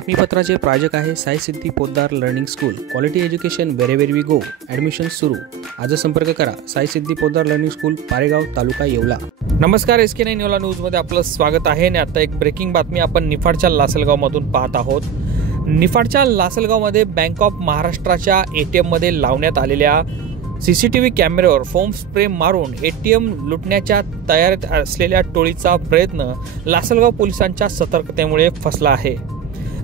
बातमीपत्राचे प्रायोजक आहे Sai Siddhi Poddar learning school. Quality education wherever we go. Admission सुरू. आज संपर्क करा. Sai Siddhi Poddar learning school, Paregaon, taluka Yeola. नमस्कार, SK9 येवला न्यूजमध्ये आपलं स्वागत आहे. आणि आता एक ब्रेकिंग बातमी आपण निफाडच्या लासलगावमधून पाहत आहोत. निफाडच्या लासलगावमध्ये बँक ऑफ महाराष्ट्राच्या ATMमध्ये लावण्यात आलेल्या CCTV कॅमेऱ्यावर फोम स्प्रे मारून ATM लुटण्याच्या तयारीत असलेल्या टोळीचा प्रयत्न लासलगाव पोलिसांच्या सतर्कतेमुळे फसला आहे.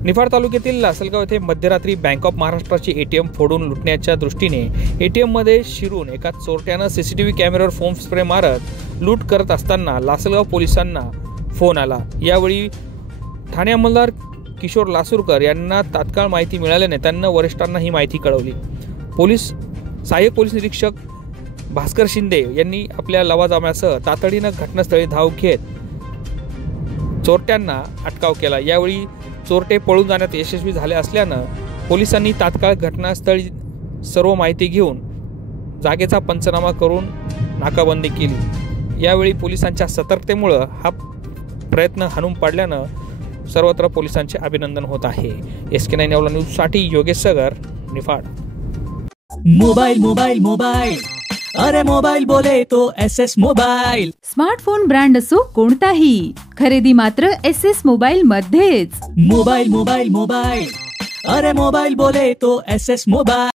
निफाड तालुक्यातील लासलगाव येथे मध्यरात्री बँक ऑफ महाराष्ट्राची ATM फोडून लुटण्याच्या दृष्टीने ATMमध्ये शिरून एका चोरट्यानं CCTV कॅमेऱ्यावर फोम स्प्रे मारत लूट करत असताना लासलगाव पोलिसांना फोन आला. यावेळी ठाणे अंमलदार किशोर लासूरकर यांना तात्काळ माहिती मिळाल्याने त्यांना वरिष्ठांना ही माहिती कळवली. सहाय्यक पोलीस निरीक्षक भास्कर शिंदे यांनी आपल्या लवाजमासह तातडीनं घटनास्थळी धाव घेत चोरट्यांना अटकाव केला. यावेळी चोरटे पळून जाण्यात यशस्वी झाले असल्यानं पोलिसांनी तात्काळ घटनास्थळी सर्व माहिती घेऊन जागेचा पंचनामा करून नाकाबंदी केली. यावेळी पोलिसांच्या सतर्कतेमुळे हा प्रयत्न हाणून पाडल्यानं सर्वत्र पोलिसांचे अभिनंदन होत आहे. SK9 येवला न्यूजसाठी योगेश सगर, निफाड. मोबाइल मोबाइल मोबाइल, अरे मोबाइल बोले तो SS मोबाइल. स्मार्टफोन ब्रँड असो कोणताही, खरेदी मात्र SS मोबाइल मध्येच. मोबाइल मोबाइल मोबाइल, अरे मोबाइल बोले तो SS मोबाइल.